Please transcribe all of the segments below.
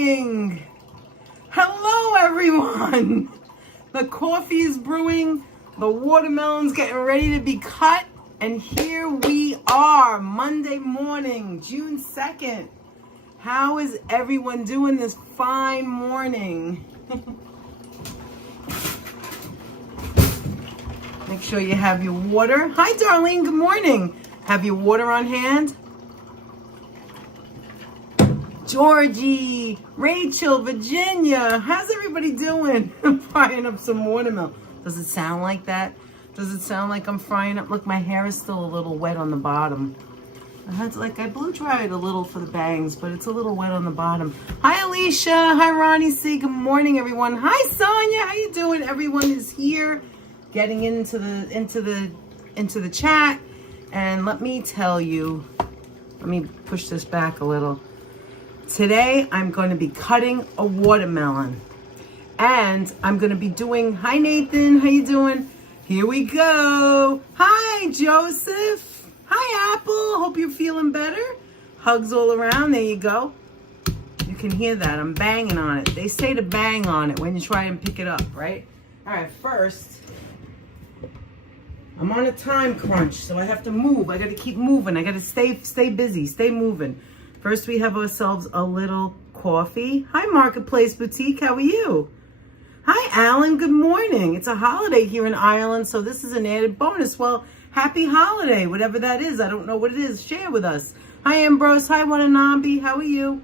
morning. Hello, everyone. The coffee is brewing. The watermelon's getting ready to be cut. And here we are, Monday morning, June 2nd. How is everyone doing this fine morning? Make sure you have your water. Hi, Darlene. Good morning. Have your water on hand. Georgie, Rachel, Virginia. How's everybody doing? I'm frying up some watermelon. Does it sound like that? Does it sound like I'm frying up? Look, my hair is still a little wet on the bottom. I blew dried a little for the bangs, but it's a little wet on the bottom. Hi, Alicia. Hi, Ronnie C. Good morning, everyone. Hi, Sonia. How you doing? Everyone is here, getting into the chat. And let me tell you, let me push this back a little. Today, I'm going to be cutting a watermelon. And I'm going to be doing, hi, Nathan. How you doing? Here we go. Hi, Joseph. Hi, Apple. Hope you're feeling better. Hugs all around. There you go. You can hear that. I'm banging on it. They say to bang on it when you try and pick it up, right? All right, first, I'm on a time crunch, so I have to move. I got to keep moving. I got to stay busy, stay moving. First, we have ourselves a little coffee. Hi, Marketplace Boutique. How are you? Hi, Alan. Good morning. It's a holiday here in Ireland, so this is an added bonus. Well, happy holiday, whatever that is. I don't know what it is. Share with us. Hi, Ambrose. Hi, Wananabe. How are you?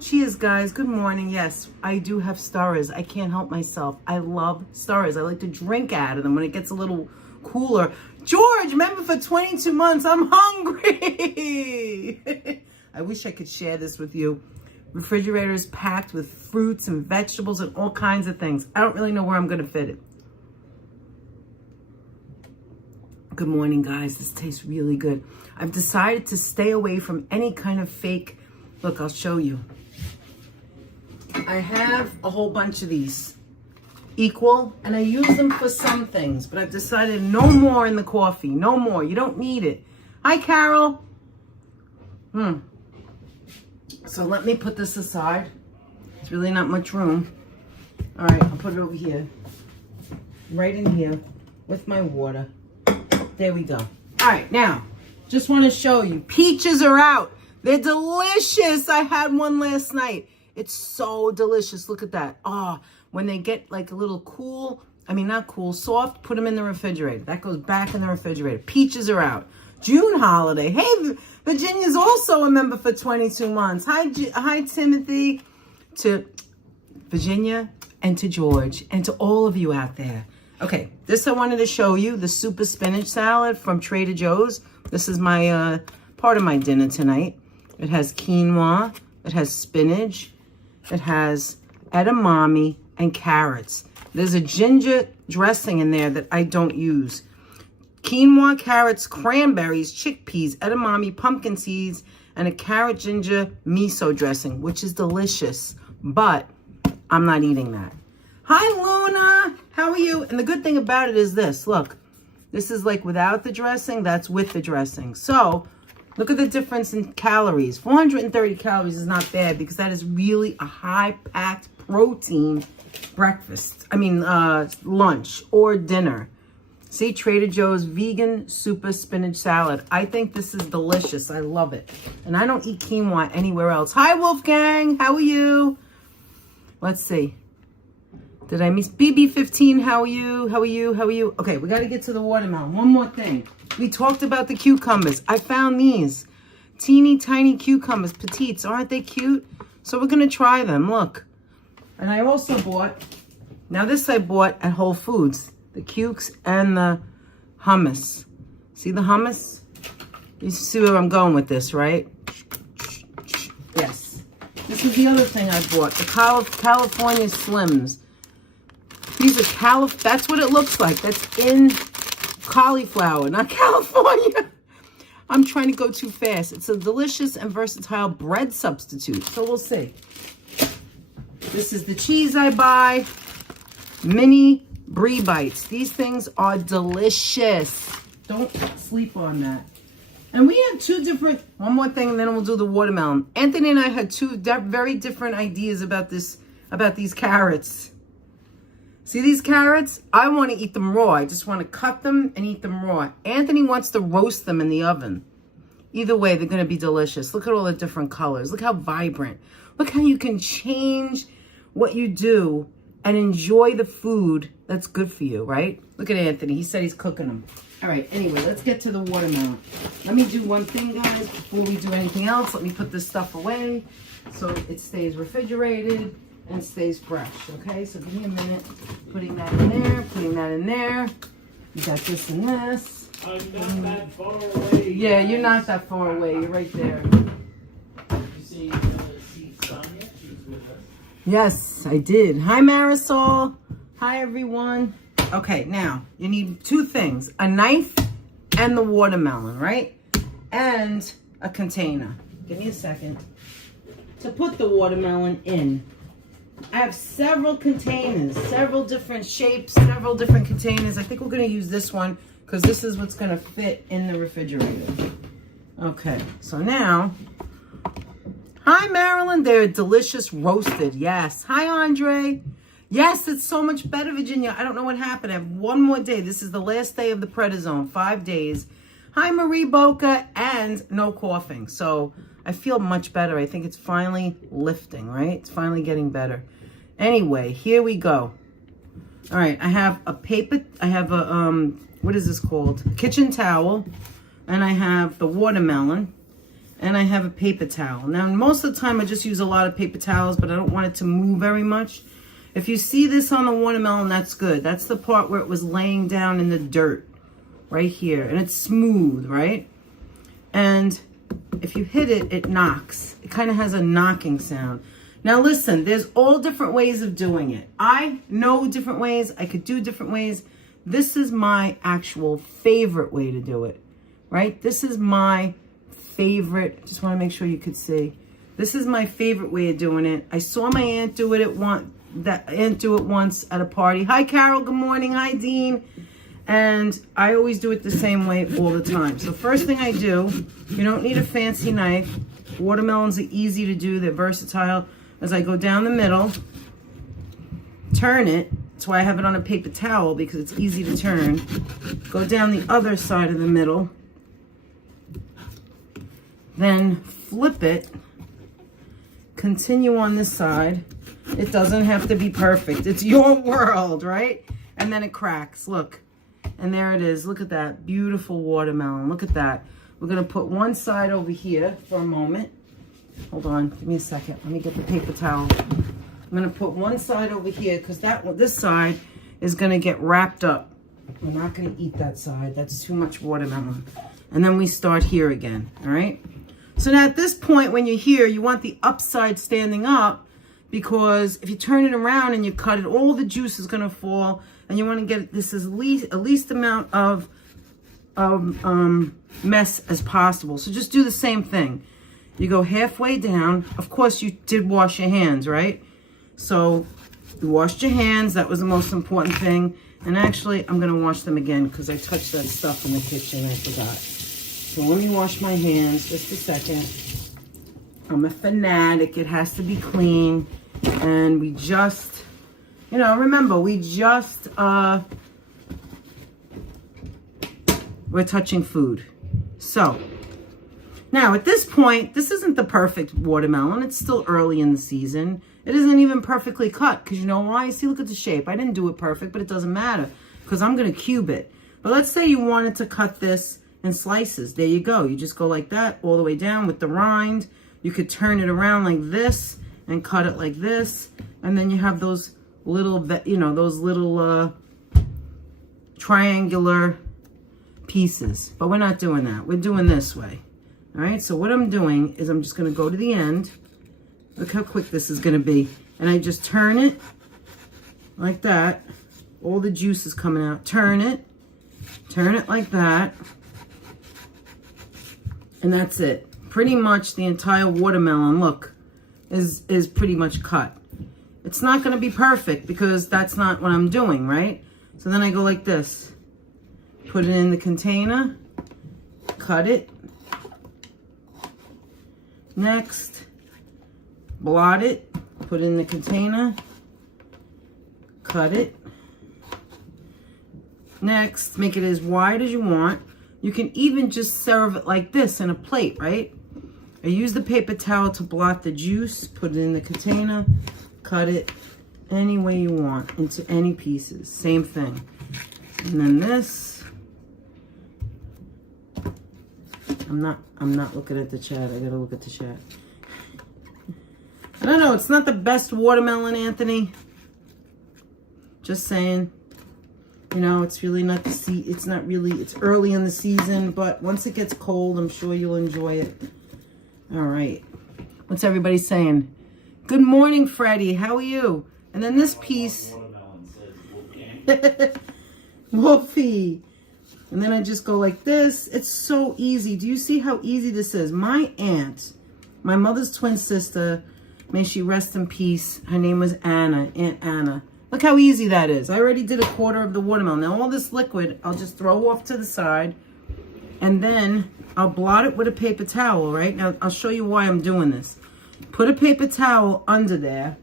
Cheers, guys. Good morning. Yes, I do have stirrers. I can't help myself. I love stirrers. I like to drink out of them when it gets a little cooler. George, remember for 22 months, I'm hungry. I wish I could share this with you. Refrigerators packed with fruits and vegetables and all kinds of things. I don't really know where I'm going to fit it. Good morning, guys. This tastes really good. I've decided to stay away from any kind of fake. Look, I'll show you. I have a whole bunch of these. Equal, and I use them for some things, but I've decided no more in the coffee. No more. You don't need it. Hi, Carol. So let me put this aside. There's really not much room. All right, I'll put it over here. Right in here with my water. There we go. All right, now, just want to show you. Peaches are out. They're delicious. I had one last night. It's so delicious. Look at that. Oh, when they get like a little cool, not cool, soft, put them in the refrigerator. That goes back in the refrigerator. Peaches are out. June holiday. Hey, Virginia's also a member for 22 months. Hi, Timothy, to Virginia and to George and to all of you out there. Okay, this I wanted to show you, the super spinach salad from Trader Joe's. This is my part of my dinner tonight. It has quinoa, it has spinach, it has edamame and carrots. There's a ginger dressing in there that I don't use. Quinoa, carrots, cranberries, chickpeas, edamame, pumpkin seeds, and a carrot ginger miso dressing, which is delicious, but I'm not eating that. Hi, Luna. How are you? And the good thing about it is this. Look, this is like without the dressing. That's with the dressing. So look at the difference in calories. 430 calories is not bad because that is really a high-packed protein breakfast. Lunch or dinner. See, Trader Joe's vegan super spinach salad. I think this is delicious. I love it. And I don't eat quinoa anywhere else. Hi, Wolfgang. How are you? Let's see. Did I miss BB15? How are you? How are you? How are you? Okay, we got to get to the watermelon. One more thing. We talked about the cucumbers. I found these. Teeny tiny cucumbers. Petites. Aren't they cute? So we're going to try them. Look. And I also bought, now this I bought at Whole Foods. The cukes and the hummus. See the hummus? You see where I'm going with this, right? Yes. This is the other thing I bought. The California Slims. These are that's what it looks like. That's in cauliflower, not California. I'm trying to go too fast. It's a delicious and versatile bread substitute. So we'll see. This is the cheese I buy. Mini Brie bites. These things are delicious. Don't sleep on that. And we had one more thing, and then we'll do the watermelon. Anthony and I had two very different ideas about these carrots. See these carrots? I want to eat them raw. I just want to cut them and eat them raw. Anthony wants to roast them in the oven. Either way, they're going to be delicious. Look at all the different colors. Look how vibrant. Look how you can change what you do and enjoy the food that's good for you, right? Look at Anthony. He said he's cooking them. All right, anyway, let's get to the watermelon. Let me do one thing, guys, before we do anything else. Let me put this stuff away so it stays refrigerated and stays fresh, okay? So give me a minute. Putting that in there, putting that in there. You got this and this. I'm not that far away. Yeah, you're not that far away. You're right there. You see Sonia? She's with us. Yes, I did. Hi, Marisol. Hi, everyone. Okay, now, you need two things. A knife and the watermelon, right? And a container. Give me a second. To put the watermelon in. I have several containers, several different shapes, several different containers. I think we're going to use this one because this is what's going to fit in the refrigerator. Okay, so now... Hi, Marilyn. They're delicious roasted. Yes. Hi, Andre. Yes, it's so much better, Virginia. I don't know what happened. I have one more day. This is the last day of the prednisone. 5 days. Hi, Marie Boca. And no coughing. So I feel much better. I think it's finally lifting, right? It's finally getting better. Anyway, here we go. All right. I have a paper. I have a, what is this called? A kitchen towel. And I have the watermelon. And I have a paper towel. Now, most of the time, I just use a lot of paper towels, but I don't want it to move very much. If you see this on the watermelon, that's good. That's the part where it was laying down in the dirt, right here. And it's smooth, right? And if you hit it, it knocks. It kind of has a knocking sound. Now, listen, there's all different ways of doing it. I know different ways. I could do different ways. This is my actual favorite way to do it, right? This is my favorite. Just want to make sure you could see. This is my favorite way of doing it. I saw my aunt do it once at a party. Hi, Carol. Good morning. Hi, Dean. And I always do it the same way all the time. So first thing I do, you don't need a fancy knife. Watermelons are easy to do. They're versatile. As I go down the middle, turn it. That's why I have it on a paper towel, because it's easy to turn. Go down the other side of the middle. Then flip it. Continue on this side. It doesn't have to be perfect. It's your world, right? And then it cracks. Look. And there it is. Look at that. Beautiful watermelon. Look at that. We're going to put one side over here for a moment. Hold on. Give me a second. Let me get the paper towel. I'm going to put one side over here because this side is going to get wrapped up. We're not going to eat that side. That's too much watermelon. And then we start here again. All right? So now at this point, when you're here, you want the upside standing up, because if you turn it around and you cut it, all the juice is going to fall, and you want to get this as least amount of mess as possible. So just do the same thing. You go halfway down. Of course, you did wash your hands, right? So you washed your hands. That was the most important thing. And actually, I'm going to wash them again because I touched that stuff in the kitchen. I forgot. So let me wash my hands just a second. I'm a fanatic. It has to be clean. And we just, remember, we're touching food. So now at this point, this isn't the perfect watermelon. It's still early in the season. It isn't even perfectly cut because you know why? See, look at the shape. I didn't do it perfect, but it doesn't matter because I'm going to cube it. But let's say you wanted to cut this in slices. There you go. You just go like that all the way down with the rind. You could turn it around like this and cut it like this. And then you have those little, triangular pieces. But we're not doing that. We're doing this way. All right. So what I'm doing is I'm just going to go to the end. Look how quick this is going to be. And I just turn it like that. All the juice is coming out. Turn it like that. And that's it. Pretty much the entire watermelon, look, is pretty much cut. It's not going to be perfect because that's not what I'm doing, right? So then I go like this. Put it in the container. Cut it. Next, blot it, put it in the container, cut it. Next, make it as wide as you want. You can even just serve it like this in a plate, right? I use the paper towel to blot the juice, put it in the container, cut it any way you want into any pieces. Same thing. And then this. I'm not looking at the chat. I gotta look at the chat. I don't know, it's not the best watermelon, Anthony. Just saying. You know, it's really not it's early in the season, but once it gets cold, I'm sure you'll enjoy it. All right. What's everybody saying? Good morning, Freddie. How are you? And then this piece. Wolfie. And then I just go like this. It's so easy. Do you see how easy this is? My aunt, my mother's twin sister, may she rest in peace. Her name was Anna, Aunt Anna. Look how easy that is. I already did a quarter of the watermelon. Now all this liquid, I'll just throw off to the side. And then I'll blot it with a paper towel, right? Now I'll show you why I'm doing this. Put a paper towel under there.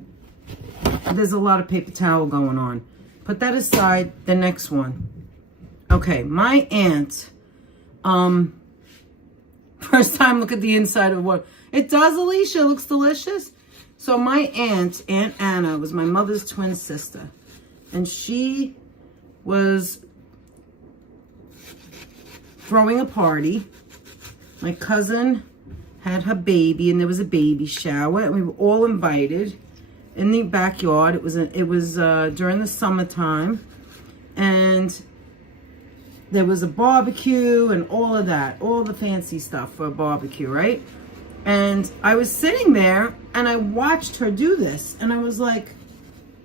There's a lot of paper towel going on. Put that aside. The next one. Okay, my aunt, first time look at the inside of what, it does, Alicia, it looks delicious. So my aunt, Aunt Anna, was my mother's twin sister, and she was throwing a party. My cousin had her baby, and there was a baby shower, and we were all invited in the backyard. It was during the summertime, and there was a barbecue and all of that, all the fancy stuff for a barbecue, right? And I was sitting there and I watched her do this, and I was like,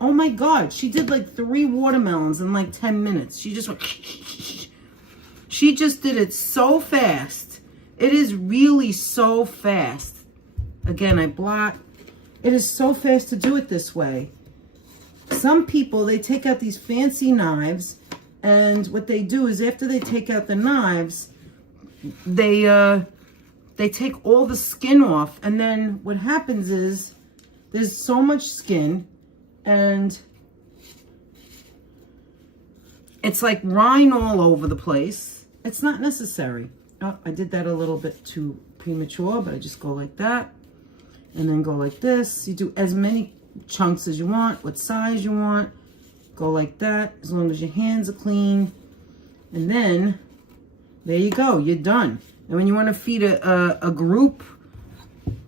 oh my God, she did like 3 watermelons in like 10 minutes. She just went, she just did it so fast. It is really so fast. Again, I blot. It is so fast to do it this way. Some people, they take out these fancy knives, and what they do is after they take out the knives, they take all the skin off. And then what happens is there's so much skin and it's like rind all over the place. It's not necessary. Oh, I did that a little bit too premature, but I just go like that and then go like this. You do as many chunks as you want, what size you want. Go like that, as long as your hands are clean. And then, there you go, you're done. And when you want to feed a group,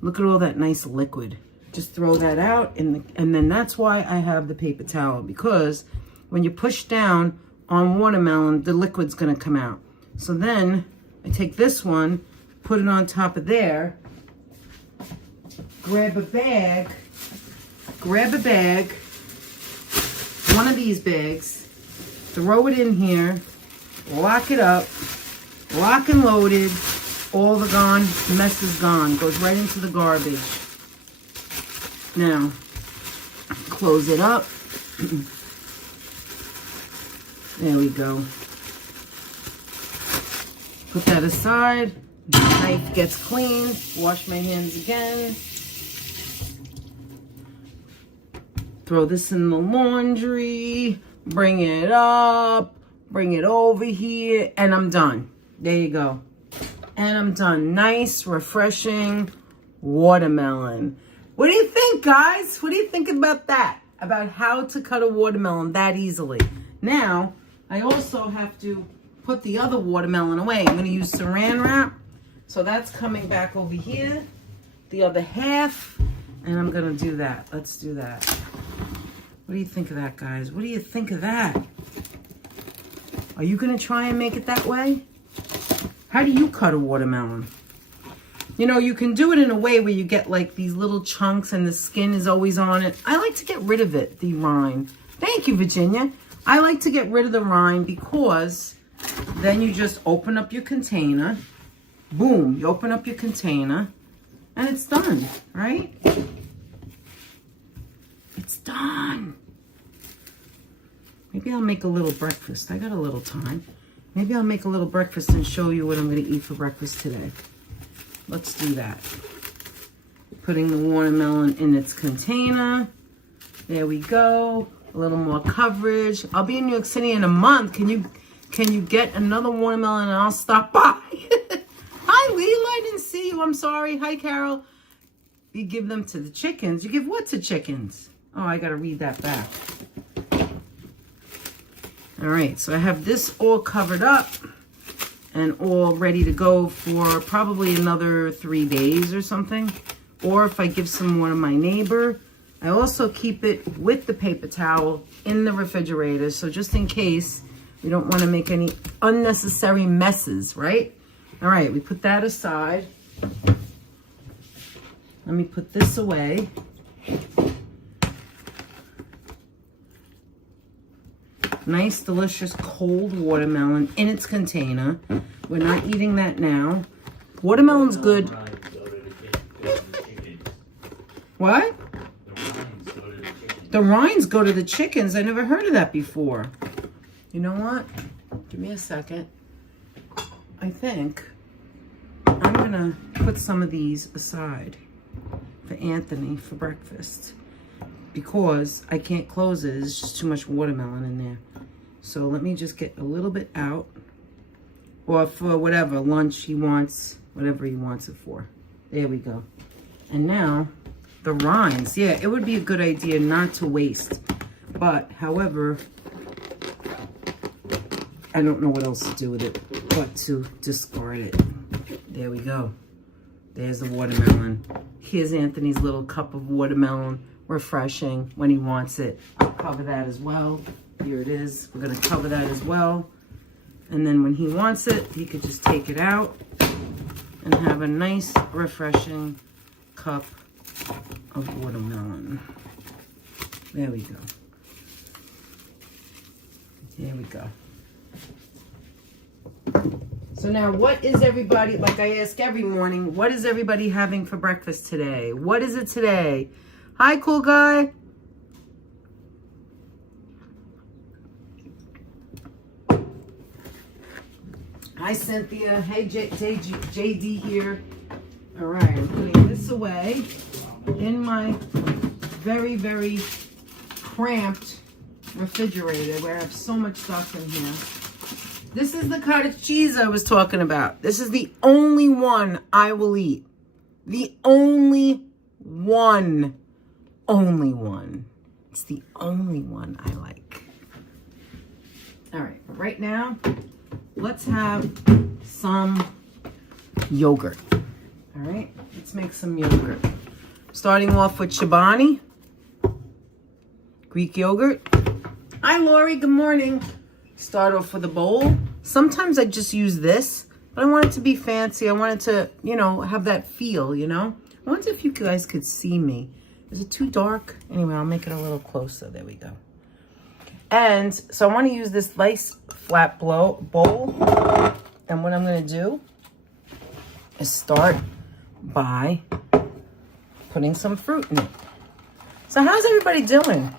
look at all that nice liquid. Just throw that out, and then that's why I have the paper towel, because when you push down on watermelon, the liquid's going to come out. So then, I take this one, put it on top of there, grab a bag, one of these bags, throw it in here, lock it up, lock and loaded, all the mess is gone, goes right into the garbage. Now, close it up. There we go. Put that aside. The knife gets clean. Wash my hands again. Throw this in the laundry, bring it up, bring it over here, and I'm done. There you go. And I'm done. Nice, refreshing watermelon. What do you think, guys? What do you think about that? About how to cut a watermelon that easily? Now, I also have to put the other watermelon away. I'm going to use saran wrap. So that's coming back over here. The other half. And I'm going to do that. Let's do that. What do you think of that, guys? What do you think of that? Are you going to try and make it that way? How do you cut a watermelon? You know, you can do it in a way where you get like these little chunks and the skin is always on it. I like to get rid of it, the rind. Thank you, Virginia. I like to get rid of the rind because then you just open up your container. Boom, you open up your container and it's done, right? It's done. Maybe I'll make a little breakfast. I got a little time. Maybe I'll make a little breakfast and show you what I'm going to eat for breakfast today. Let's do that. Putting the watermelon in its container. There we go. A little more coverage. I'll be in New York City in a month. Can you get another watermelon and I'll stop by? Hi, Leela. I didn't see you. I'm sorry. Hi, Carol. You give them to the chickens. You give what to chickens? Oh, I got to read that back. All right. So I have this all covered up and all ready to go for probably another 3 days or something. Or if I give some more to my neighbor. I also keep it with the paper towel in the refrigerator. So just in case we don't want to make any unnecessary messes, right? All right, we put that aside. Let me put this away. Nice, delicious, cold watermelon in its container. We're not eating that now. Watermelon's good. What? The rinds go to the chickens. I never heard of that before. You know what? Give me a second. I think I'm going to put some of these aside for Anthony for breakfast because I can't close it. There's just too much watermelon in there. So let me just get a little bit out, or for whatever lunch he wants, whatever he wants it for. There we go. And now the rinds. Yeah, it would be a good idea not to waste. But, however, I don't know what else to do with it but to discard it. There we go. There's the watermelon. Here's Anthony's little cup of watermelon. Refreshing when he wants it. I'll cover that as well. Here it is. We're going to cover that as well. And then when he wants it, he could just take it out and have a nice, refreshing cup of watermelon. There we go. There we go. So now what is everybody, like I ask every morning, what is everybody having for breakfast today? What is it today? Hi, cool guy. Hi, Cynthia. Hey, JD here. All right, I'm putting this away in my very, very cramped refrigerator where I have so much stuff in here. This is the cottage cheese I was talking about. This is the only one I will eat. The only one. Only one. It's the only one I like. All right, but right now, let's have some yogurt. All right, let's make some yogurt. Starting off with Chobani, Greek yogurt. Hi, Lori, good morning. Start off with a bowl. Sometimes I just use this, but I want it to be fancy. I want it to, you know, have that feel, you know. I wonder if you guys could see me. Is it too dark? Anyway, I'll make it a little closer. There we go. And so I want to use this nice flat bowl. And what I'm going to do is start by putting some fruit in it. So how's everybody doing?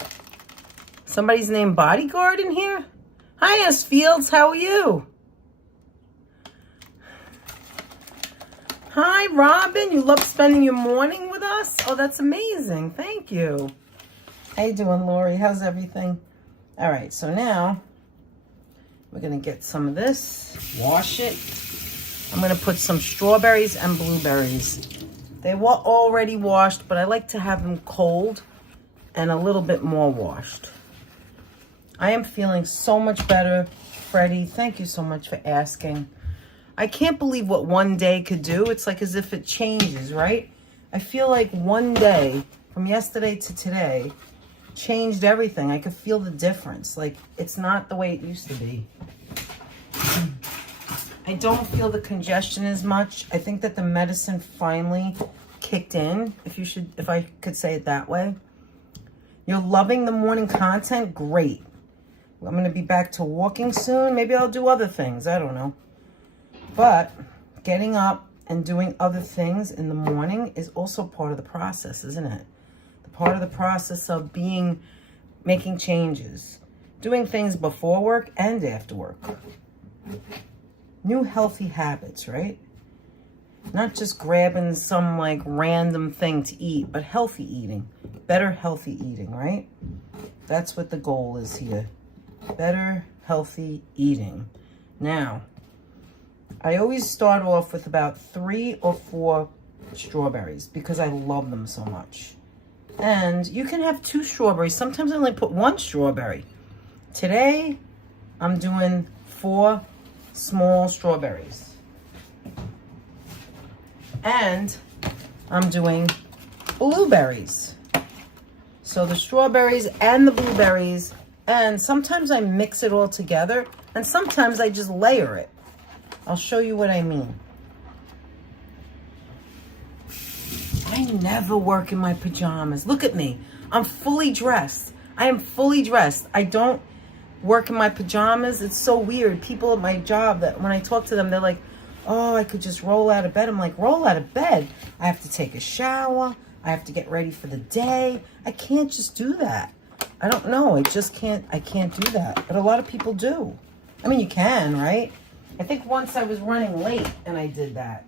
Somebody's named Bodyguard in here? Hi, S. Fields. How are you? Hi, Robin. You love spending your morning with us? Oh, that's amazing. Thank you. How you doing, Lori? How's everything? All right, so now we're going to get some of this, wash it. I'm going to put some strawberries and blueberries. They were already washed, but I like to have them cold and a little bit more washed. I am feeling so much better, Freddie. Thank you so much for asking. I can't believe what one day could do. It's like as if it changes, right? I feel like one day from yesterday to today changed everything. I could feel the difference. Like it's not the way it used to be. I don't feel the congestion as much. I think that the medicine finally kicked in, if I could say it that way. You're loving the morning content? Great. I'm going to be back to walking soon. Maybe I'll do other things. I don't know. But getting up and doing other things in the morning is also part of the process, isn't it? The part of the process of making changes. Doing things before work and after work. New healthy habits, right? Not just grabbing some like random thing to eat, but healthy eating. Better healthy eating, right? That's what the goal is here. Better healthy eating. Now, I always start off with about 3 or 4 strawberries because I love them so much. And you can have 2 strawberries. Sometimes I only put 1 strawberry. Today, I'm doing 4 small strawberries. And I'm doing blueberries. So the strawberries and the blueberries, and sometimes I mix it all together, and sometimes I just layer it. I'll show you what I mean. I never work in my pajamas. Look at me. I'm fully dressed. I am fully dressed. I don't work in my pajamas. It's so weird. People at my job, that when I talk to them, they're like, oh, I could just roll out of bed. I'm like, roll out of bed? I have to take a shower. I have to get ready for the day. I can't just do that. I don't know. I can't do that. But a lot of people do. I mean, you can, right? I think once I was running late and I did that.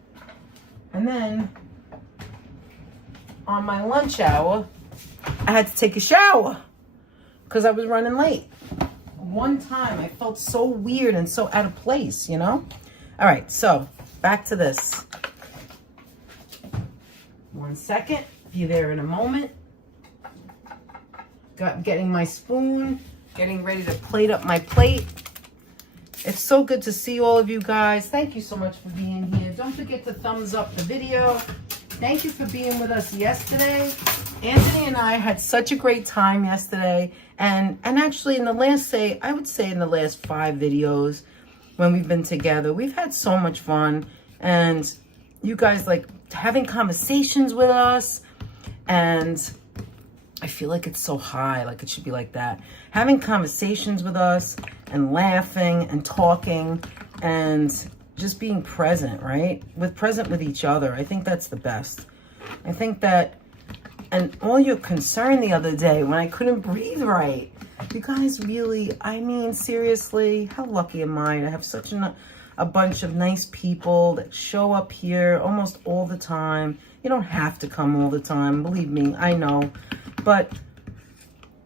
And then on my lunch hour, I had to take a shower because I was running late. One time I felt so weird and so out of place, you know? All right, so back to this. 1 second, be there in a moment. Getting my spoon, getting ready to plate up my plate. It's so good to see all of you guys. Thank you so much for being here. Don't forget to thumbs up the video. Thank you for being with us yesterday. Anthony and I had such a great time yesterday. And actually in the last, I would say in the last 5 videos when we've been together, we've had so much fun. And you guys like having conversations with us. And I feel like it's so high, like it should be like that. Having conversations with us and laughing and talking and just being present, right? Present with each other. I think that's the best. I think that, and all your concern the other day when I couldn't breathe right. You guys really, I mean, seriously, how lucky am I to have such a bunch of nice people that show up here almost all the time. You don't have to come all the time, believe me, I know. But,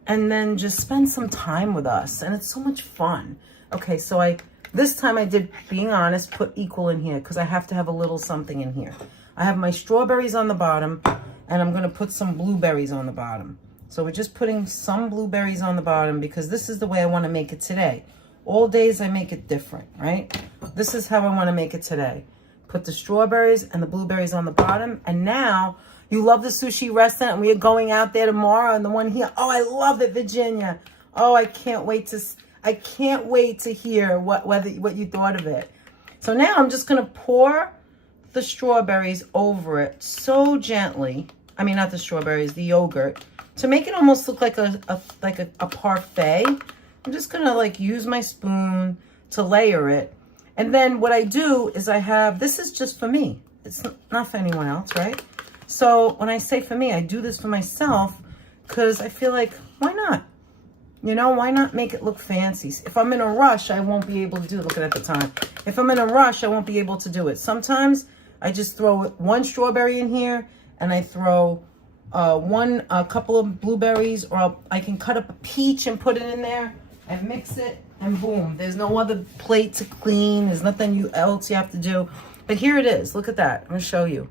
and then just spend some time with us. And it's so much fun. Okay, so this time I did, being honest, put equal in here because I have to have a little something in here. I have my strawberries on the bottom and I'm going to put some blueberries on the bottom. So we're just putting some blueberries on the bottom because this is the way I want to make it today. All days I make it different, right? This is how I want to make it today. Put the strawberries and the blueberries on the bottom. And now, you love the sushi restaurant and we are going out there tomorrow and the one here. Oh, I love it, Virginia. Oh, I can't wait to hear what you thought of it. So now I'm just going to pour the strawberries over it so gently. I mean, not the strawberries, the yogurt, to make it almost look like a parfait. I'm just going to like use my spoon to layer it. And then what I do is this is just for me. It's not for anyone else, right? So when I say for me, I do this for myself because I feel like, why not? You know, why not make it look fancy? If I'm in a rush, I won't be able to do it. Look at the time. If I'm in a rush, I won't be able to do it. Sometimes I just throw 1 strawberry in here and I throw a couple of blueberries, or I can cut up a peach and put it in there and mix it and boom. There's no other plate to clean. There's nothing else you have to do. But here it is. Look at that. I'm going to show you.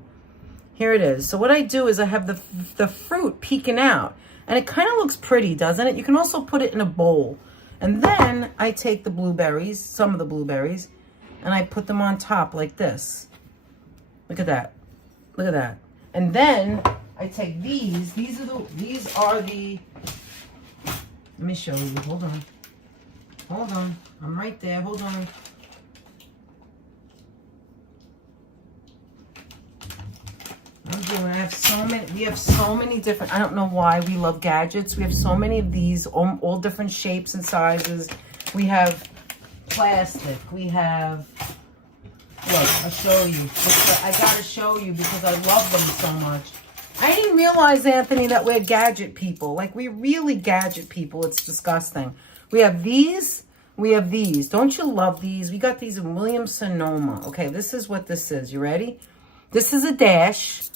Here it is. So what I do is I have the fruit peeking out. And it kind of looks pretty, doesn't it? You can also put it in a bowl. And then I take the blueberries, some of the blueberries, and I put them on top like this. Look at that. Look at that. And then I take these. These are the, let me show you. Hold on. Hold on. I'm right there. Hold on. We have so many different, I don't know why we love gadgets. We have so many of these, all different shapes and sizes. We have plastic. We have, look, I'll show you. I gotta show you because I love them so much. I didn't realize, Anthony, that we're gadget people. Like, we're really gadget people. It's disgusting. We have these. We have these. Don't you love these? We got these in Williams-Sonoma. Okay, this is what this is. You ready? This is a dash.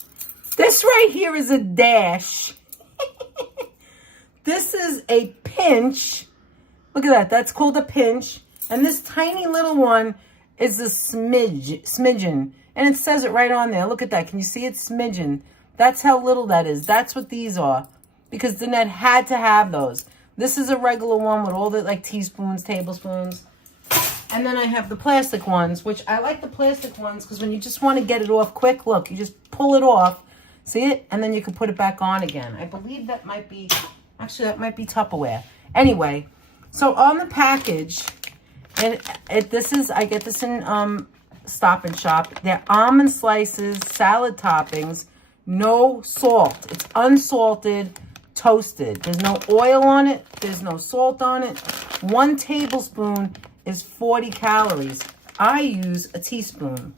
This right here is a dash. This is a pinch. Look at that. That's called a pinch. And this tiny little one is a smidgen. And it says it right on there. Look at that. Can you see it? Smidgen. That's how little that is. That's what these are. Because Danette had to have those. This is a regular one with all the like teaspoons, tablespoons. And then I have the plastic ones, which I like the plastic ones because when you just want to get it off quick, look, you just pull it off. See it? And then you can put it back on again. I believe that might be, actually that might be Tupperware. Anyway, so on the package, and this is, I get this in Stop and Shop. They're almond slices, salad toppings, no salt. It's unsalted, toasted. There's no oil on it. There's no salt on it. 1 tablespoon is 40 calories. I use a teaspoon.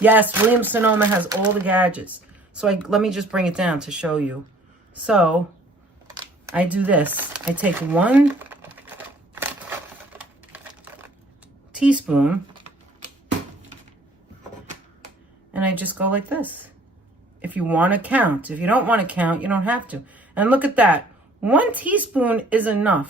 Yes, Williams-Sonoma has all the gadgets. So let me just bring it down to show you. So I do this. I take 1 teaspoon and I just go like this. If you want to count. If you don't want to count, you don't have to. And look at that. 1 teaspoon is enough.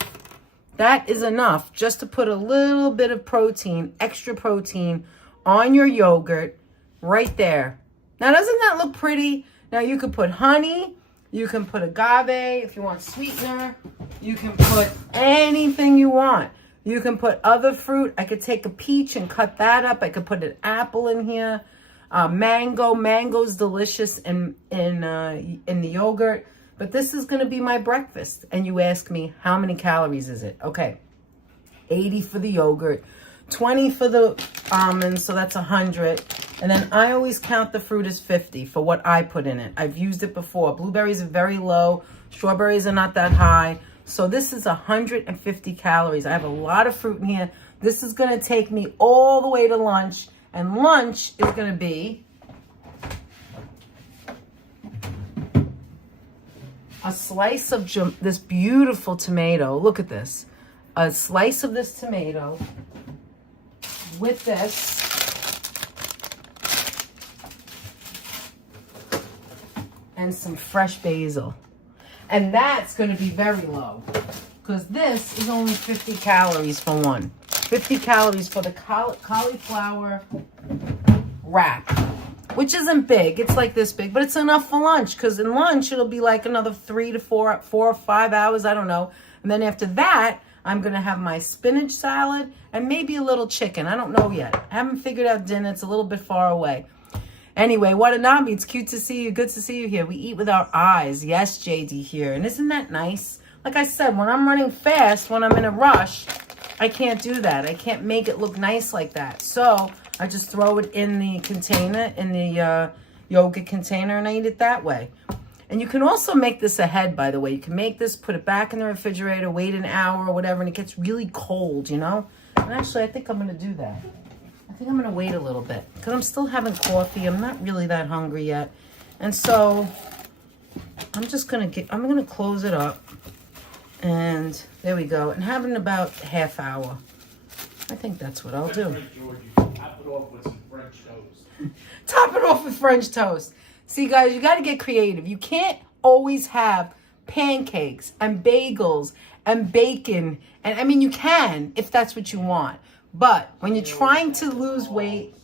That is enough just to put a little bit of protein, extra protein on your yogurt right there. Now, doesn't that look pretty? Now, you could put honey. You can put agave if you want sweetener. You can put anything you want. You can put other fruit. I could take a peach and cut that up. I could put an apple in here. Mango. Mango's delicious in the yogurt. But this is going to be my breakfast. And you ask me, how many calories is it? Okay. 80 for the yogurt. 20 for the almonds. So that's 100. And then I always count the fruit as 50 for what I put in it. I've used it before. Blueberries are very low. Strawberries are not that high. So this is 150 calories. I have a lot of fruit in here. This is going to take me all the way to lunch. And lunch is going to be a slice of this beautiful tomato. Look at this. A slice of this tomato with this. And some fresh basil. And that's going to be very low. Because this is only 50 calories for one. 50 calories for the cauliflower wrap. Which isn't big. It's like this big. But it's enough for lunch. Because in lunch, it'll be like another 3 to 4 or 5 hours. I don't know. And then after that, I'm going to have my spinach salad. And maybe a little chicken. I don't know yet. I haven't figured out dinner. It's a little bit far away. Anyway, Watanabe, it's cute to see you. Good to see you here. We eat with our eyes. Yes, JD here. And isn't that nice? Like I said, when I'm running fast, when I'm in a rush, I can't do that. I can't make it look nice like that. So I just throw it in the container, in the yogurt container, and I eat it that way. And you can also make this ahead, by the way. You can make this, put it back in the refrigerator, wait an hour or whatever, and it gets really cold, you know? And actually, I think I'm going to do that. I think I'm going to wait a little bit because I'm still having coffee. I'm not really that hungry yet. And so I'm just going to close it up. And there we go. And have it in about half hour. I think that's what I'll do. Top it off with some French toast. Top it off with French toast. See, guys, you got to get creative. You can't always have pancakes and bagels and bacon. And I mean, you can if that's what you want. But when you're trying to lose weight,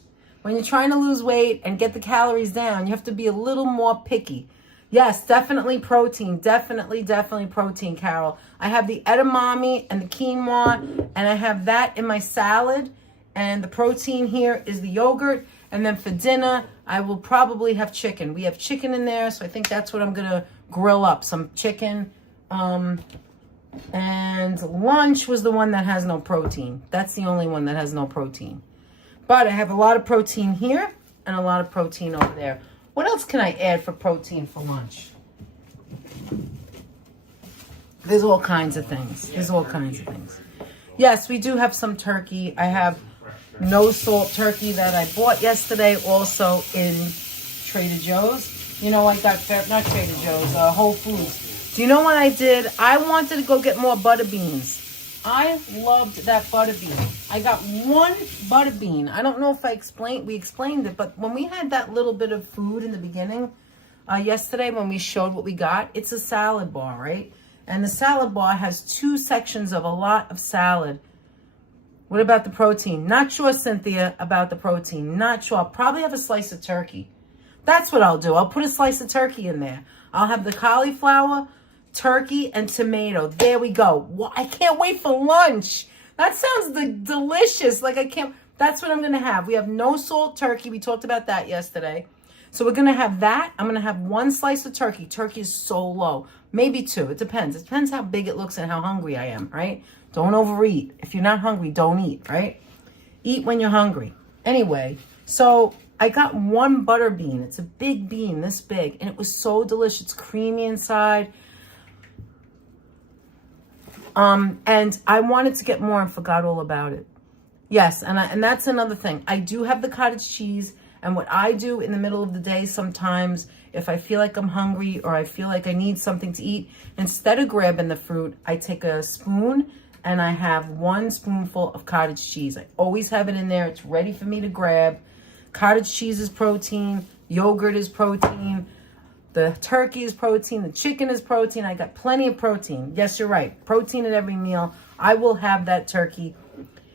and get the calories down, you have to be a little more picky. Yes, definitely protein. Definitely protein, Carol. I have the edamame and the quinoa, and I have that in my salad. And the protein here is the yogurt. And then for dinner, I will probably have chicken. We have chicken in there, so I think that's what I'm going to grill up. Some chicken. And lunch was the one that has no protein. That's the only one that has no protein. But I have a lot of protein here and a lot of protein over there. What else can I add for protein for lunch? There's all kinds of things. Yes, we do have some turkey. I have no salt turkey that I bought yesterday also in Trader Joe's. You know, I got, not Trader Joe's, Whole Foods. Do you know what I did? I wanted to go get more butter beans. I loved that butter bean. I got one butter bean. I don't know if we explained it, but when we had that little bit of food in the beginning, yesterday when we showed what we got, it's a salad bar, right? And the salad bar has 2 sections of a lot of salad. What about the protein? Not sure, Cynthia, about the protein. Not sure. I'll probably have a slice of turkey. That's what I'll do. I'll put a slice of turkey in there. I'll have the cauliflower, turkey, and tomato. There we go. Well, I can't wait for lunch. That sounds delicious. Like I can't. That's what I'm going to have. We have no salt turkey. We talked about that yesterday. So we're going to have that. I'm going to have 1 slice of turkey. Turkey is so low. Maybe 2. It depends. It depends how big it looks and how hungry I am, right? Don't overeat. If you're not hungry, don't eat, right? Eat when you're hungry. Anyway, so I got 1 butter bean. It's a big bean, this big. And it was so delicious. It's creamy inside. And I wanted to get more and forgot all about it. Yes, and that's another thing. I do have the cottage cheese. And what I do in the middle of the day sometimes, if I feel like I'm hungry or I feel like I need something to eat, instead of grabbing the fruit, I take a spoon and I have 1 spoonful of cottage cheese. I always have it in there. It's ready for me to grab. Cottage cheese is protein. Yogurt is protein. The turkey is protein. The chicken is protein. I got plenty of protein. Yes, you're right. Protein at every meal. I will have that turkey.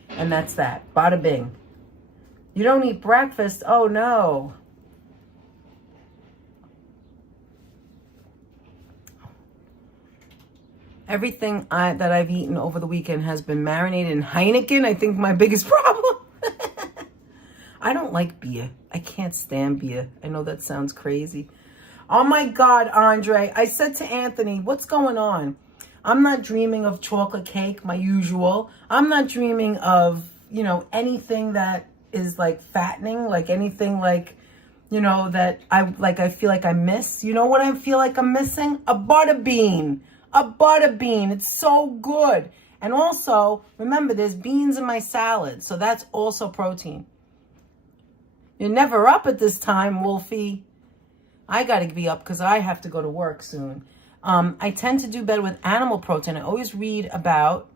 And that's that. Bada bing. You don't eat breakfast? Oh, no. Everything that I've eaten over the weekend has been marinated in Heineken. I think my biggest problem. I don't like beer. I can't stand beer. I know that sounds crazy. Oh my God, Andre. I said to Anthony, what's going on? I'm not dreaming of chocolate cake, my usual. I'm not dreaming of, anything that is like fattening, like anything like, that I feel like I miss. You know what I feel like I'm missing? A butter bean. A butter bean. It's so good. And also, remember, there's beans in my salad. So that's also protein. You're never up at this time, Wolfie. I got to be up because I have to go to work soon. I tend to do better with animal protein. I always read about...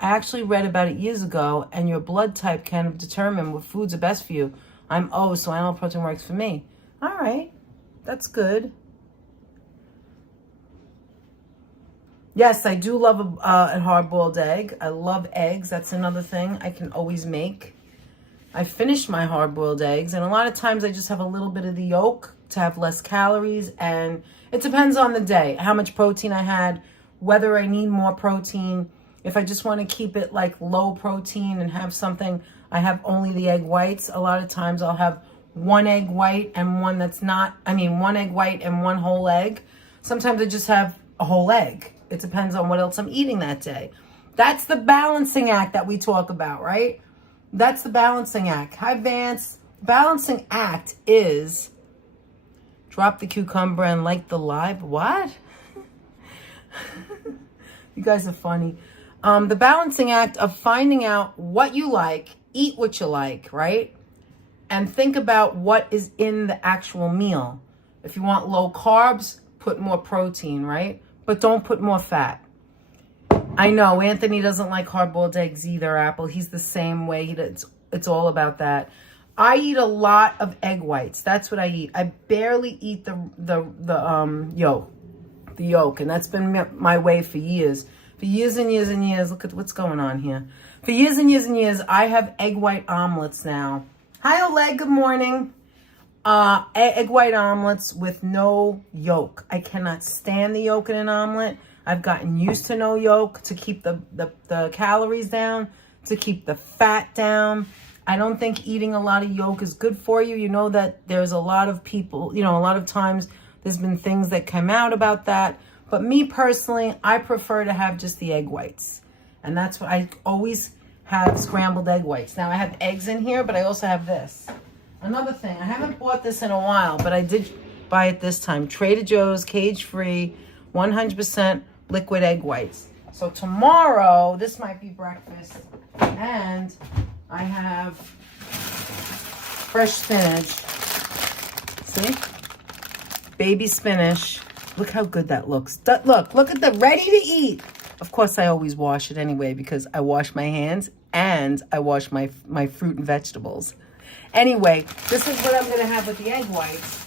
I actually read about it years ago, and your blood type can determine what foods are best for you. I'm O, so animal protein works for me. All right. That's good. Yes, I do love a hard-boiled egg. I love eggs. That's another thing I can always make. I finished my hard-boiled eggs, and a lot of times I just have a little bit of the yolk to have less calories, and it depends on the day, how much protein I had, whether I need more protein. If I just want to keep it like low protein and have something, I have only the egg whites. A lot of times I'll have 1 egg white and one that's not, 1 egg white and 1 whole egg. Sometimes I just have a whole egg. It depends on what else I'm eating that day. That's the balancing act that we talk about, right? That's the balancing act. Hi, Vance. Balancing act is drop the cucumber and like the live. What? You guys are funny. The balancing act of finding out what you like, eat what you like, right? And think about what is in the actual meal. If you want low carbs, put more protein, right? But don't put more fat. I know Anthony doesn't like hard-boiled eggs either, Apple. He's the same way. It's all about that. I eat a lot of egg whites. That's what I eat. I barely eat the yolk, and that's been my way for years. For years and years and years. Look at what's going on here. For years and years and years, I have egg white omelets now. Hi, Oleg. Good morning. Egg white omelets with no yolk. I cannot stand the yolk in an omelet. I've gotten used to no yolk to keep the calories down, to keep the fat down. I don't think eating a lot of yolk is good for you. You know that there's a lot of people, a lot of times there's been things that come out about that. But me personally, I prefer to have just the egg whites. And that's what I always have, scrambled egg whites. Now I have eggs in here, but I also have this. Another thing, I haven't bought this in a while, but I did buy it this time. Trader Joe's, cage-free, 100% liquid egg whites. So tomorrow, this might be breakfast. And I have fresh spinach. See? Baby spinach Look how good that looks. Look at the ready to eat. Of course, I always wash it anyway because I wash my hands and I wash my fruit and vegetables. Anyway, this is what I'm going to have with the egg whites.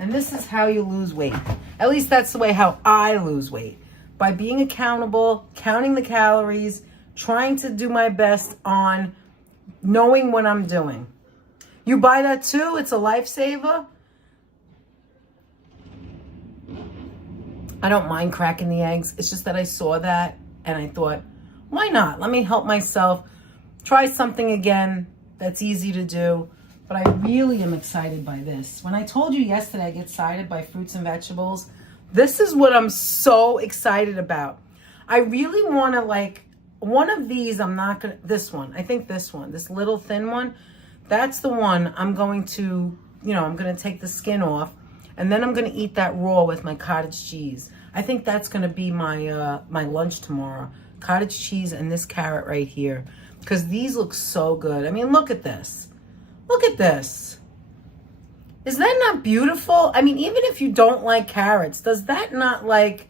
And this is how you lose weight. At least that's the way how I lose weight. By being accountable, counting the calories, trying to do my best on knowing what I'm doing. You buy that too? It's a lifesaver. I don't mind cracking the eggs. It's just that I saw that and I thought, why not? Let me help myself. Try something again that's easy to do. But I really am excited by this. When I told you yesterday I get excited by fruits and vegetables, this is what I'm so excited about. I really want to like, one of these I'm not going to, this one. I think this one, this little thin one, that's the one I'm going to, I'm going to take the skin off. And then I'm going to eat that raw with my cottage cheese. I think that's going to be my my lunch tomorrow. Cottage cheese and this carrot right here. Because these look so good. I mean, look at this. Look at this. Is that not beautiful? I mean, even if you don't like carrots, does that not like,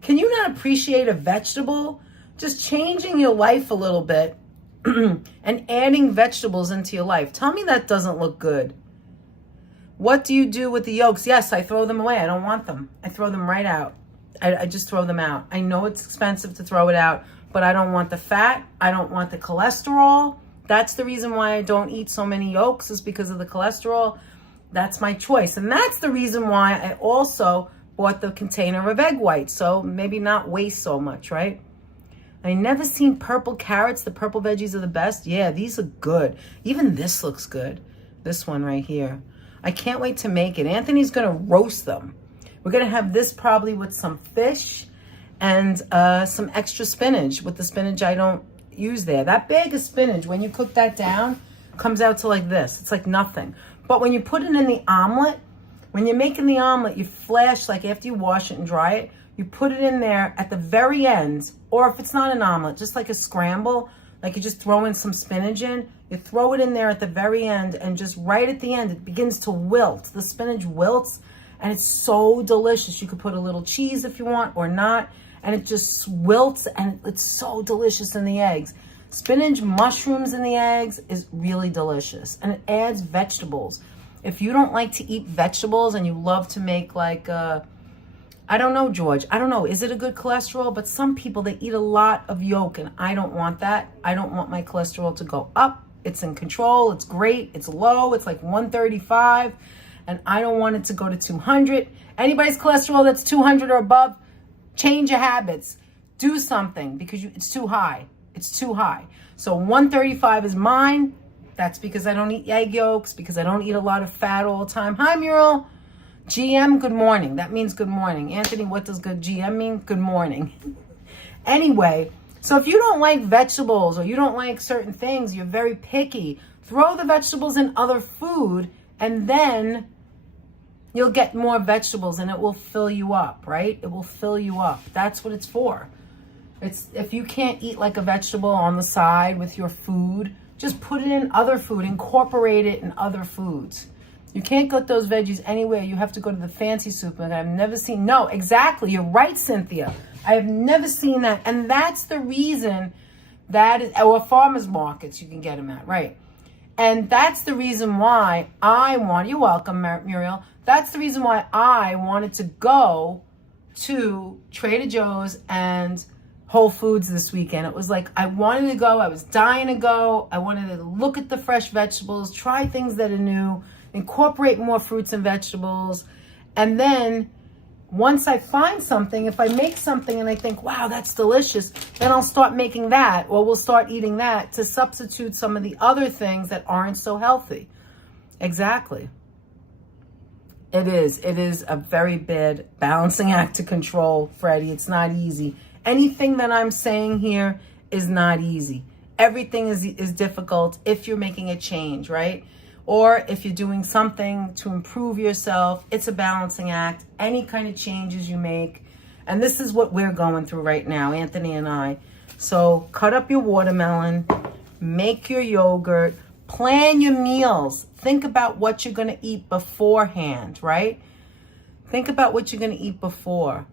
can you not appreciate a vegetable? Just changing your life a little bit and adding vegetables into your life. Tell me that doesn't look good. What do you do with the yolks? Yes, I throw them away. I don't want them. I throw them right out. I just throw them out. I know it's expensive to throw it out, but I don't want the fat. I don't want the cholesterol. That's the reason why I don't eat so many yolks, is because of the cholesterol. That's my choice. And that's the reason why I also bought the container of egg whites. So maybe not waste so much, right? I never seen purple carrots. The purple veggies are the best. Yeah, these are good. Even this looks good. This one right here. I can't wait to make it. Anthony's going to roast them. We're going to have this probably with some fish and some extra spinach. With the spinach I don't use there. That bag of spinach, when you cook that down, comes out to like this. It's like nothing. But when you put it in the omelet, when you're making the omelet, you flash, like after you wash it and dry it, you put it in there at the very end, or if it's not an omelet, just like a scramble, like you just throw in some spinach in, you throw it in there at the very end, and just right at the end, it begins to wilt. The spinach wilts, and it's so delicious. You could put a little cheese if you want or not, and it just wilts, and it's so delicious in the eggs. Spinach, mushrooms in the eggs is really delicious, and it adds vegetables. If you don't like to eat vegetables and you love to make like, I don't know, George, I don't know, is it a good cholesterol? But some people, they eat a lot of yolk, and I don't want that. I don't want my cholesterol to go up. It's in control. It's great. It's low. It's like 135, and I don't want it to go to 200. Anybody's cholesterol that's 200 or above, change your habits. Do something, because it's too high. It's too high. So 135 is mine. That's because I don't eat egg yolks, because I don't eat a lot of fat all the time. Hi, Muriel. GM, good morning. That means good morning. Anthony, what does good GM mean? Good morning. Anyway, so if you don't like vegetables or you don't like certain things, you're very picky, throw the vegetables in other food, and then you'll get more vegetables, and it will fill you up, right? It will fill you up. That's what it's for. It's, if you can't eat like a vegetable on the side with your food, just put it in other food, incorporate it in other foods. You can't get those veggies anywhere. You have to go to the fancy supermarket. I've never seen, no, exactly. You're right, Cynthia. I have never seen that. And that's the reason that is, or farmers markets you can get them at, right? And that's the reason why I want, you're welcome, Muriel. That's the reason why I wanted to go to Trader Joe's and Whole Foods this weekend. It was like, I wanted to go. I was dying to go. I wanted to look at the fresh vegetables, try things that are new, incorporate more fruits and vegetables. And then once I find something, if I make something and I think, wow, that's delicious, then I'll start making that, or we'll start eating that to substitute some of the other things that aren't so healthy. Exactly. It is a very bad balancing act to control, Freddie. It's not easy. Anything that I'm saying here is not easy. Everything is difficult if you're making a change, right? Or if you're doing something to improve yourself, it's a balancing act. Any kind of changes you make. And this is what we're going through right now, Anthony and I. So cut up your watermelon, make your yogurt, plan your meals. Think about what you're going to eat beforehand, right? Think about what you're going to eat before.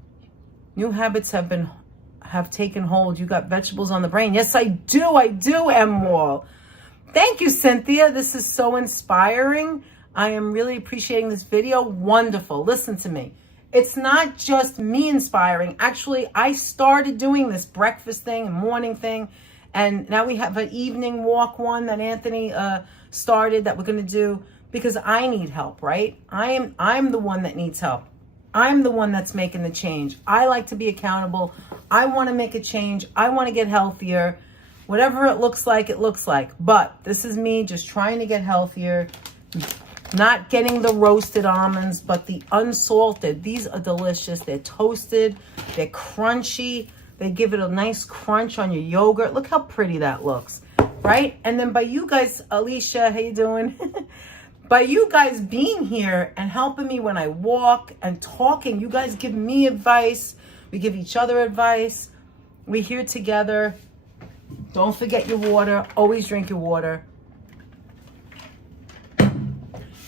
New habits have taken hold. You got vegetables on the brain. Yes, I do, M. Wall. Thank you, Cynthia. This is so inspiring. I am really appreciating this video. Wonderful. Listen to me. It's not just me inspiring. Actually, I started doing this breakfast thing and morning thing. And now we have an evening walk one that Anthony started that we're going to do because I need help, right? I'm the one that needs help. I'm the one that's making the change. I like to be accountable. I want to make a change. I want to get healthier. Whatever it looks like, it looks like. But this is me just trying to get healthier. Not getting the roasted almonds, but the unsalted. These are delicious. They're toasted. They're crunchy. They give it a nice crunch on your yogurt. Look how pretty that looks, right? And then by you guys, Alicia, how you doing? By you guys being here and helping me when I walk and talking, you guys give me advice. We give each other advice. We're here together. Don't forget your water. Always drink your water.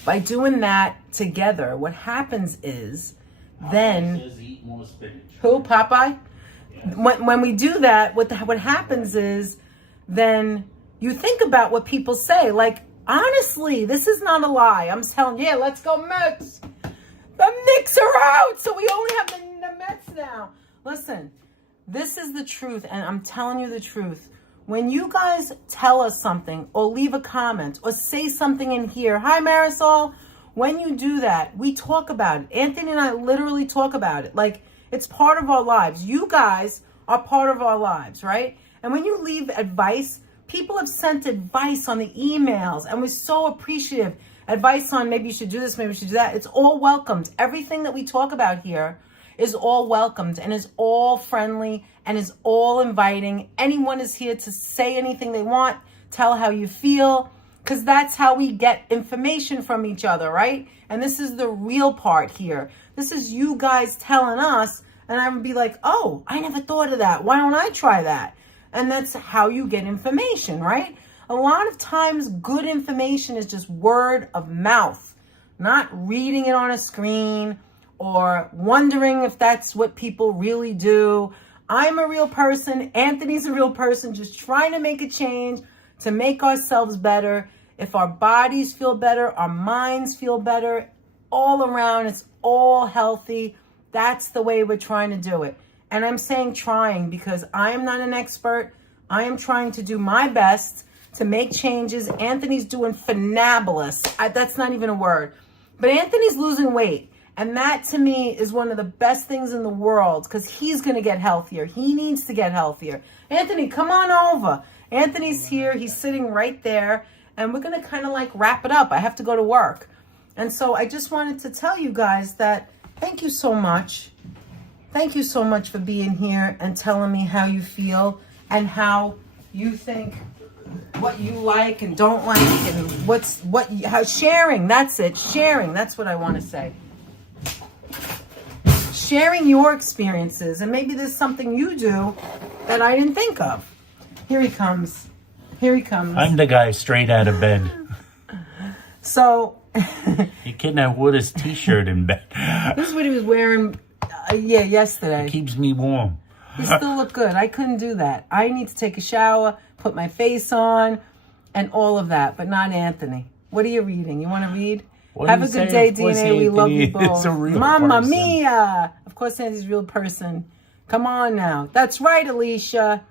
By doing that together, what happens is then... Says eat more spinach. Who, Popeye? Yes. When we do that, what happens is then you think about what people say. Like, honestly, this is not a lie. I'm telling you, yeah, let's go Mets. The Knicks are out, so we only have the Mets now. Listen, this is the truth, and I'm telling you the truth. When you guys tell us something or leave a comment or say something in here, hi Marisol, when you do that, we talk about it. Anthony and I literally talk about it. Like, it's part of our lives. You guys are part of our lives, right? And when you leave advice, people have sent advice on the emails, and we're so appreciative. Advice on maybe you should do this, maybe you should do that. It's all welcomed. Everything that we talk about here is all welcomed and is all friendly and is all inviting. Anyone is here to say anything they want, tell how you feel, because that's how we get information from each other, right? And this is the real part here. This is you guys telling us, and I would be like, oh, I never thought of that. Why don't I try that? And that's how you get information, right? A lot of times good information is just word of mouth, not reading it on a screen or wondering if that's what people really do. I'm a real person. Anthony's a real person, just trying to make a change to make ourselves better. If our bodies feel better, our minds feel better, all around, it's all healthy. That's the way we're trying to do it. And I'm saying trying because I am not an expert. I am trying to do my best to make changes. Anthony's doing phenomenous. That's not even a word. But Anthony's losing weight. And that, to me, is one of the best things in the world because he's going to get healthier. He needs to get healthier. Anthony, come on over. Anthony's here. He's sitting right there. And we're going to kind of like wrap it up. I have to go to work. And so I just wanted to tell you guys that thank you so much. Thank you so much for being here and telling me how you feel and how you think, what you like and don't like, and how sharing. That's it. Sharing. That's what I want to say. Sharing your experiences, and maybe there's something you do that I didn't think of. Here he comes. Here he comes. I'm the guy straight out of bed. So You kidding? I wore this t-shirt in bed. this is what he was wearing yesterday. It keeps me warm. You still look good. I couldn't do that. I need to take a shower, put my face on, and all of that, but not Anthony. What are you reading? You want to read? Have a good day, DNA. We love you both. Mamma mia! Of course, Anthony's a real person. Come on now. That's right, Alicia.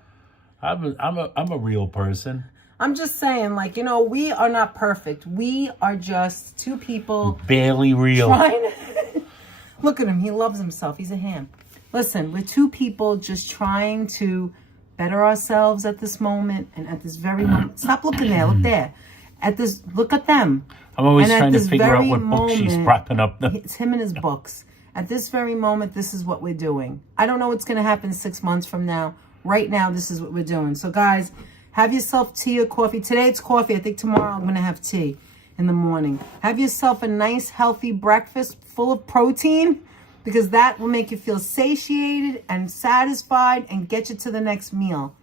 I'm a real person. I'm just saying, like, you know, we are not perfect. We are just two people. Barely real. Look at him. He loves himself. He's a ham. Listen, we're two people just trying to better ourselves at this moment and at this very moment. Stop looking there. Look there. Look at them. I'm always trying to figure out what book she's propping up. It's him and his books. At this very moment, this is what we're doing. I don't know what's going to happen 6 months from now. Right now, this is what we're doing. So, guys, have yourself tea or coffee. Today, it's coffee. I think tomorrow I'm going to have tea in the morning. Have yourself a nice, healthy breakfast full of protein because that will make you feel satiated and satisfied and get you to the next meal.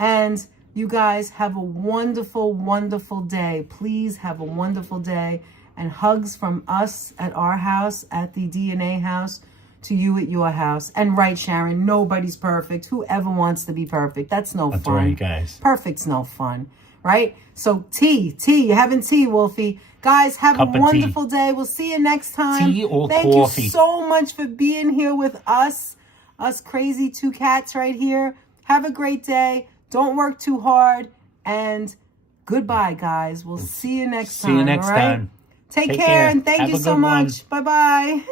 And you guys have a wonderful, wonderful day. Please have a wonderful day. And hugs from us at our house, at the DNA house, to you at your house. And right, Sharon, nobody's perfect. Whoever wants to be perfect? That's no fun. That's right, guys. Perfect's no fun, right? So tea. You having tea, Wolfie? Guys, have a wonderful day. We'll see you next time. Tea or Thank coffee? you so much for being here with us crazy two cats right here. Have a great day. Don't work too hard. And goodbye, guys. We'll see you next time. See you next time. Take care and thank you so much. Bye-bye.